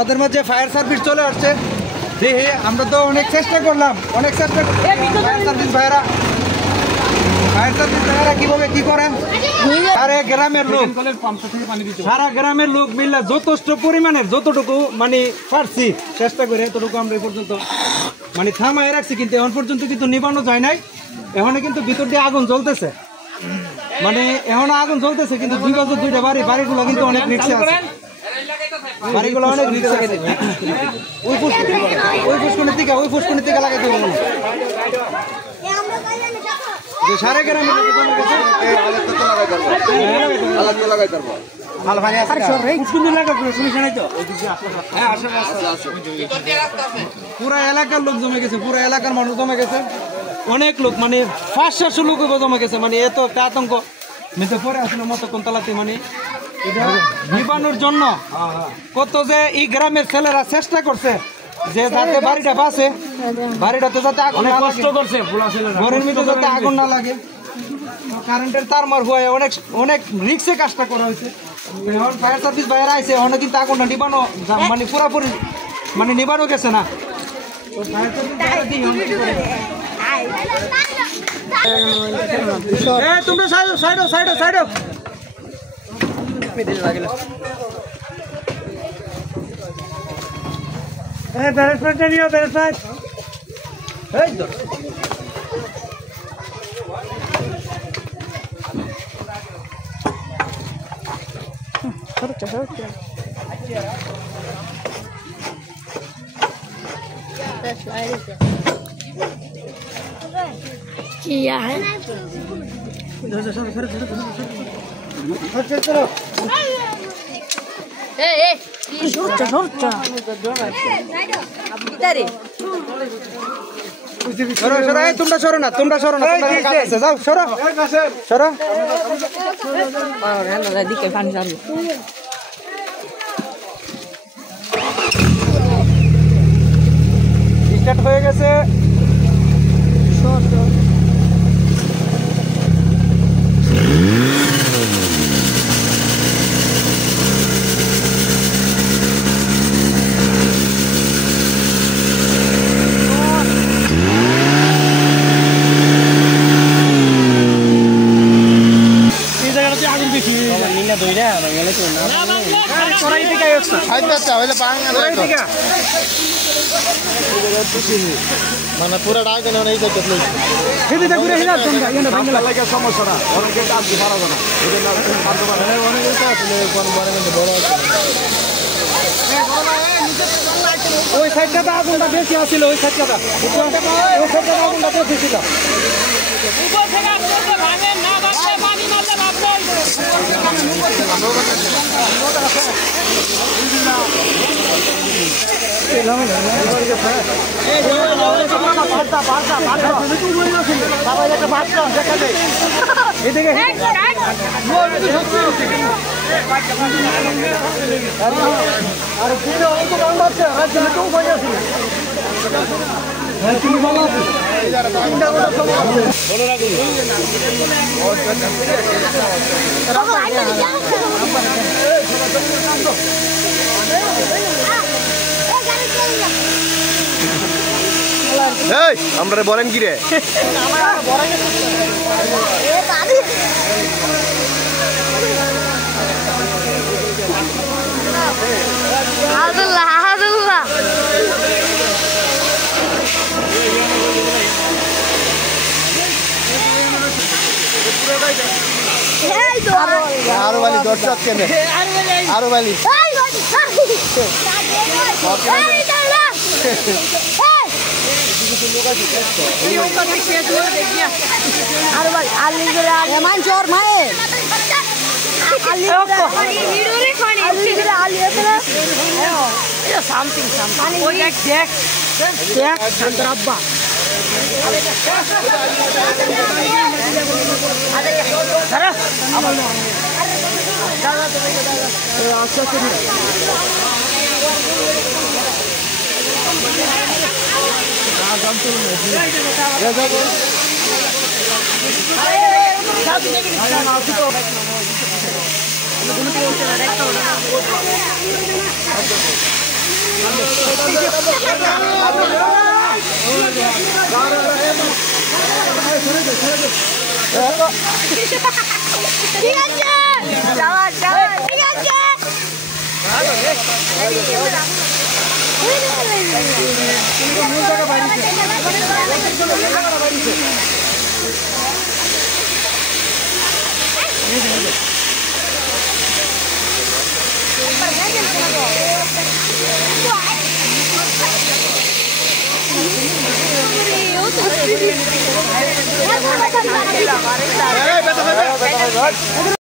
আমাদের মাঝে fire service চলে আসছে। দেখি আমরা তো অনেক চেষ্টা করলাম, ফায়ার সার্ভিস ভাইরা কিভাবে কি করেন। সারা গ্রামের লোক মিললে যথেষ্ট পরিমাণের যতটুকু মানে পারছি চেষ্টা করে এতটুকু আমরা এই পর্যন্ত মানে থামায় রাখছি, কিন্তু এখন পর্যন্ত কিন্তু নিবানো যায় নাই। এখানে কিন্তু ভিতর দিয়ে আগুন জ্বলতেছে, মানে এখন আগুন জ্বলতেছে, কিন্তু দুই বছর দুইটা বাড়িগুলো কিন্তু অনেক রিক্সে আছে, বাড়িগুলো অনেক রিক্সে আছে। ওই ফুসকুনির দিকে লাগাইতে হবে না। সারা গ্রামে পুরা এলাকার লোক জমে গেছে, পুরা এলাকার মানুষ জমে গেছে, অনেক লোক মানে 500-600 লোক জমে গেছে। মানে এত একটা আতঙ্ক মেতে পরে আসলে মতক্ষণ তালাতে মানে নিবানোর জন্য কত যে এই গ্রামের ছেলেরা চেষ্টা করছে যে যাতে বাড়িটা বাঁচে, বাড়িটাতে যাতে আগুন কষ্ট করছে, ঘরের মধ্যে যাতে আগুন না লাগে। কারেন্টের তারমার হয়ে অনেক অনেক রিক্সে কাজটা করা হয়েছে। এখন ফায়ার সার্ভিস বাইরে আইছে, অনেক কিন্তু আগুনটা নিবানো মানে পুরাপুরি মানে নিবানো গেছে না। তো ফায়ার সার্ভিস তোমরা সাইড ব্যারেসমেন্টটা নিও, ব্যারেসমেন্ট এই তো क्या है তোমরা সরো না, যাও সরো দিকে পানি চালু স্টার্ট হয়ে গেছে। মানে পুরো ডাকে না এই করতে সমস্যা না, অনেকে আসতে পারবো না, ওই সাইডটাতে আগুনটা বেশি আসছিল, ওই সাইডটাতে আগুনটা বেশি ছিল। আমরা বলেন কি রে আরো বালি দর্শক কেন আরো বালি ঠিক আছে যাওয়া যাওয়া ঠিক আছে এই বেটা